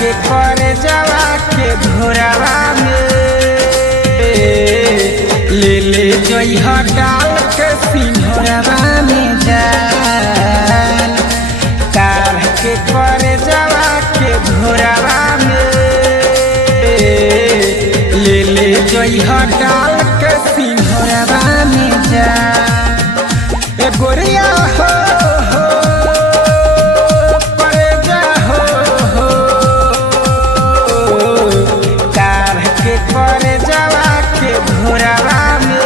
के करे जवा के घोरावा में ले ले जइह डाल के सिंहरवा में जान। कार के करे जवा के घोरावा में ले ले जइह डाल के सिंहरवा में जान। ए गोरिया हो करे जा हो कार के करे जवा के घोरावा में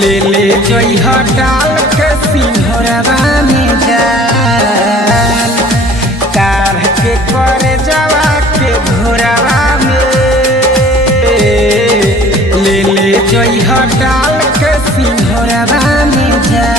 ले ले जइह डाल के सिंहरवा में जान। कार के करे जवा के घोरावा में ले ले जइह डाल के सिंहरवा में जान।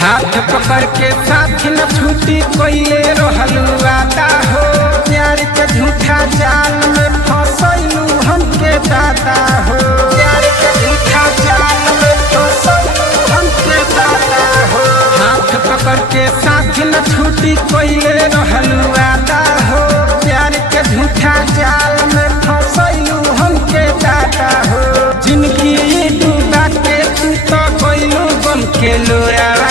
हाथ पकड़ के साथ न छूटी कोइले रहलू आदा हो। प्यार के झूठा जाल में फसैलू हमके दादा हो। प्यार के झूठा जाल में फसैलू हमके दादा हो। हाथ पकड़ के साथ न छूटी कोइले रहलू आदा हो। प्यार के झूठा जाल में फसैलू हमके दादा हो। जिंदगी डूबा के तू तो कोइलू बम के लोरावा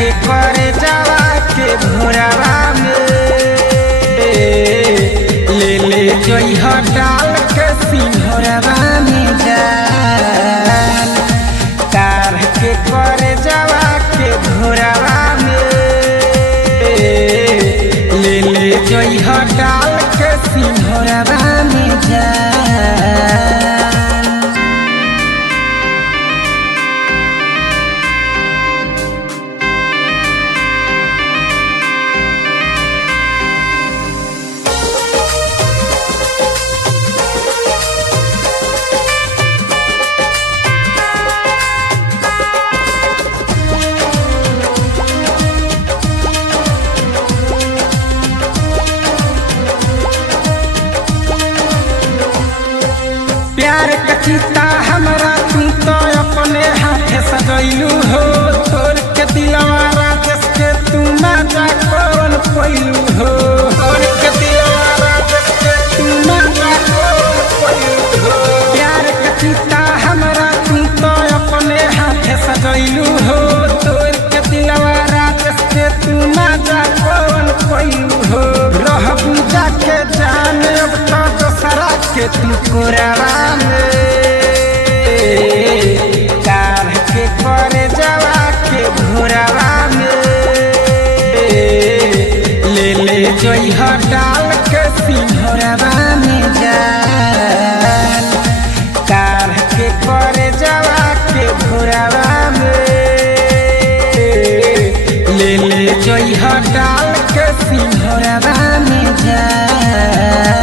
के करे जवा के घोरावा में ले ले जइह डाल के सिंहरवा में जान। कार के करे जवा के घोरावा में ले ले जइह डाल के सिंहरवा में जान। प्यार के चिता हमरा तू तो अपने हाथ सजैलू हो। तोर के दिलवा राजेश के तू मजा कौन पैलू हो। तोर के दिलवा राजेश के तू मजा कौन पैलू हो। प्यार के चिता हमरा तू तो अपने हाथ सजैलू हो। तोर के दिलवा राजेश के तू मजा कौन पैलू हो। रह बुझा के जान अब तो दोसरा के तू कोरावा में कार के करे जवा के घोरावा में ले ले जइह डाल के सिंहरवा में जान। कार के करे जवा के घोरावा में ले ले जइह डाल के सिंहरवा में जान।